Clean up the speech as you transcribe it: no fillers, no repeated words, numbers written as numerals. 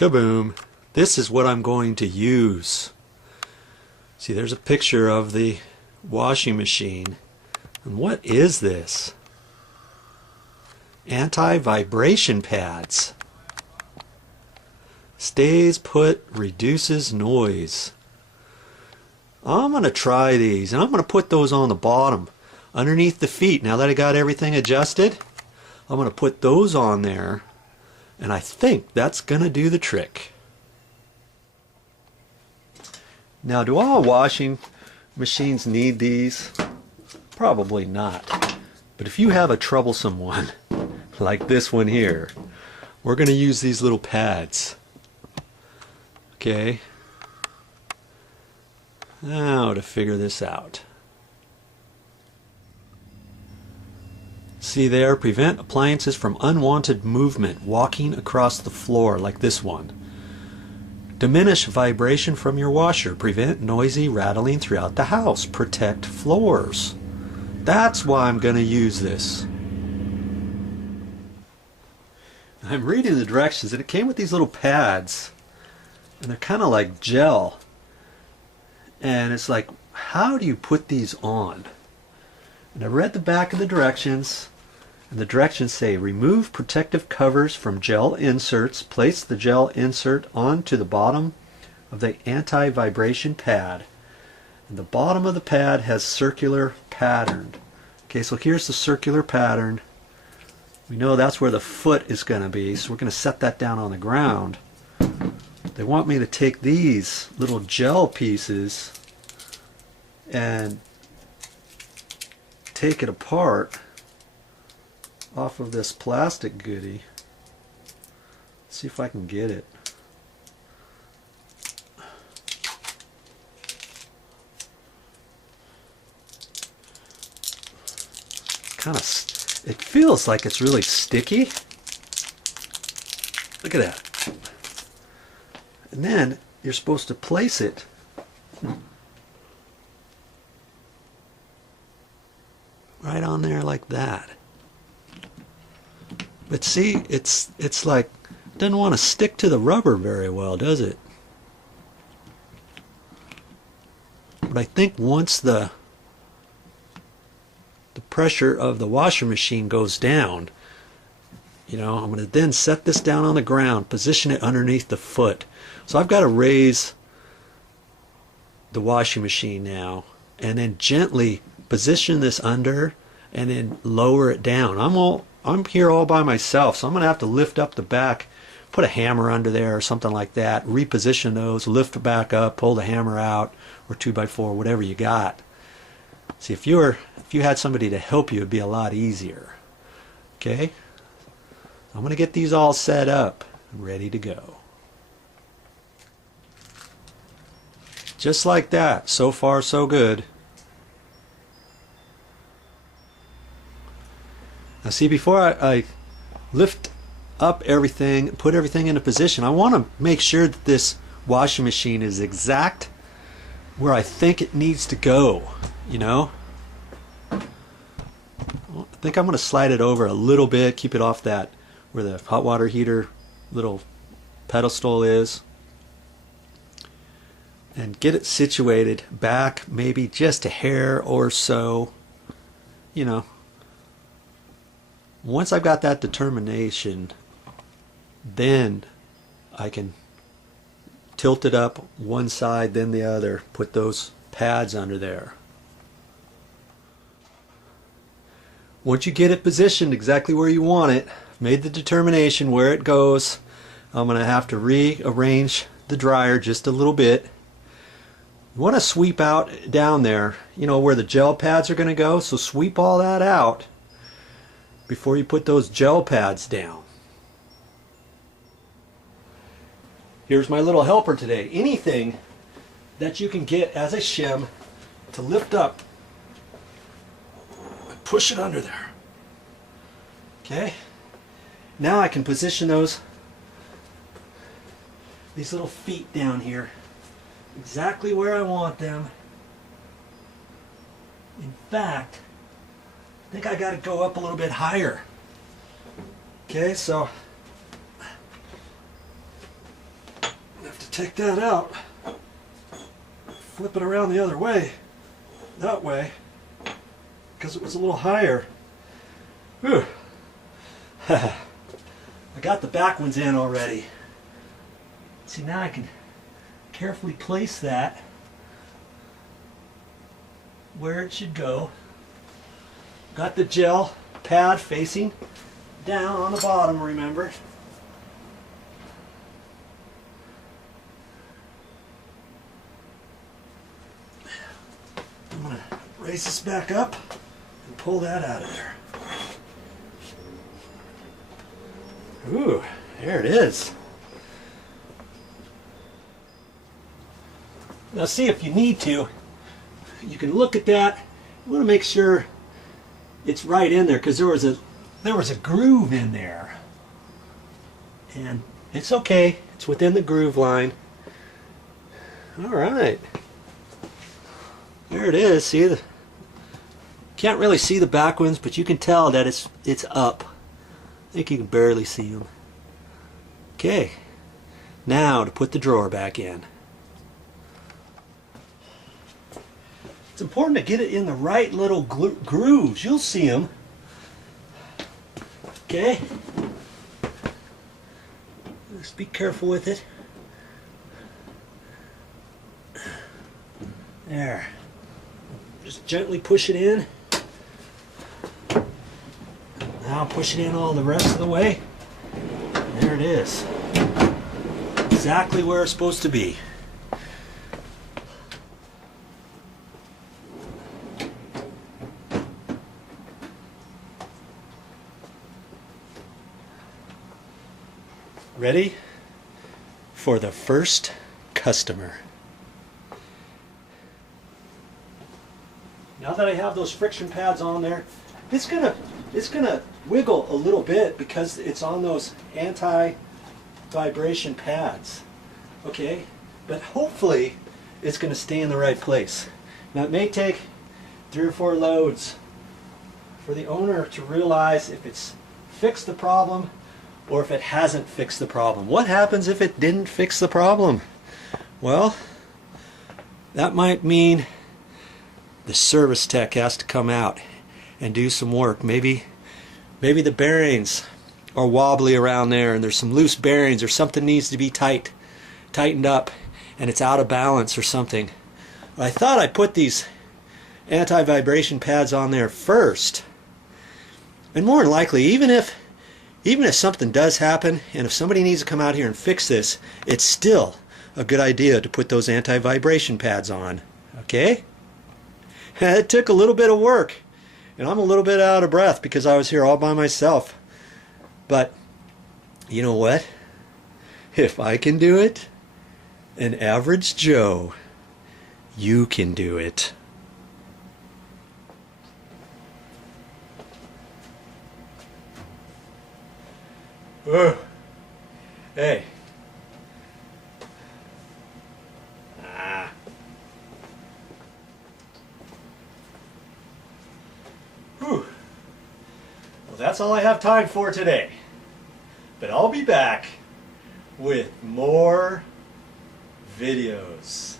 Kaboom! This is what I'm going to use. See, there's a picture of the washing machine. And what is this? Anti-vibration pads. Stays put, reduces noise. I'm going to try these, and I'm going to put those on the bottom underneath the feet. Now that I got everything adjusted, I'm going to put those on there, and I think that's going to do the trick. Now, do all washing machines need these? Probably not. But if you have a troublesome one, like this one here, we're going to use these little pads. Okay? Now to figure this out. See there, prevent appliances from unwanted movement, walking across the floor like this one. Diminish vibration from your washer, prevent noisy rattling throughout the house, protect floors. That's why I'm going to use this. I'm reading the directions, and it came with these little pads, and they're kind of like gel. And it's like, how do you put these on? And I read the back of the directions, and the directions say, remove protective covers from gel inserts. Place the gel insert onto the bottom of the anti-vibration pad. And the bottom of the pad has circular pattern. Okay, so here's the circular pattern. We know that's where the foot is going to be, so we're going to set that down on the ground. They want me to take these little gel pieces and take it apart off of this plastic goodie. See if I can get it. It feels like it's really sticky. Look at that. And then you're supposed to place it right on there like that. But see, it's like, doesn't want to stick to the rubber very well, does it? But I think once the pressure of the washer machine goes down, you know, I'm going to then set this down on the ground, position it underneath the foot. So I've got to raise the washing machine now, and then gently position this under, and then lower it down. I'm here all by myself, so I'm going to have to lift up the back, put a hammer under there or something like that, reposition those, lift it back up, pull the hammer out, or 2x4, whatever you got. See, if you had somebody to help you, it'd be a lot easier. Okay? I'm going to get these all set up, ready to go. Just like that. So far, so good. Now see, before I lift up everything, put everything into position, I want to make sure that this washing machine is exact where I think it needs to go, you know? I think I'm going to slide it over a little bit, keep it off that where the hot water heater little pedestal is, and get it situated back maybe just a hair or so, you know. Once I've got that determination, then I can tilt it up one side, then the other, put those pads under there. Once you get it positioned exactly where you want it, made the determination where it goes, I'm going to have to rearrange the dryer just a little bit. You want to sweep out down there, you know, where the gel pads are going to go, so sweep all that out before you put those gel pads down. Here's my little helper today. Anything that you can get as a shim to lift up, push it under there. Okay? Now I can position these little feet down here exactly where I want them. In fact, I think I got to go up a little bit higher. Okay, so take that out, flip it around the other way, that way, because it was a little higher. Whew. I got the back ones in already. See, now I can carefully place that where it should go. Got the gel pad facing down on the bottom, remember? I'm going to raise this back up and pull that out of there. Ooh, there it is. Now see, if you need to, you can look at that. You want to make sure it's right in there, because there was a groove in there. And it's okay. It's within the groove line. All right. There it is. See, can't really see the back ones, but you can tell that it's up. I think you can barely see them. Okay. Now to put the drawer back in. It's important to get it in the right little grooves. You'll see them. Okay. Just be careful with it. There. Just gently push it in. Now push it in all the rest of the way. There it is. Exactly where it's supposed to be. Ready for the first customer. Now that I have those friction pads on there, it's gonna wiggle a little bit because it's on those anti-vibration pads. Okay, but hopefully it's gonna stay in the right place. Now it may take 3 or 4 loads for the owner to realize if it's fixed the problem or if it hasn't fixed the problem. What happens if it didn't fix the problem? Well, that might mean the service tech has to come out and do some work. Maybe the bearings are wobbly around there and there's some loose bearings, or something needs to be tightened up and it's out of balance or something. I thought I put these anti-vibration pads on there first, and more than likely, even if something does happen and if somebody needs to come out here and fix this, it's still a good idea to put those anti-vibration pads on. Okay? It took a little bit of work, and I'm a little bit out of breath because I was here all by myself. But you know what? If I can do it, an average Joe, you can do it. Hey. Whew. Well, that's all I have time for today. But I'll be back with more videos.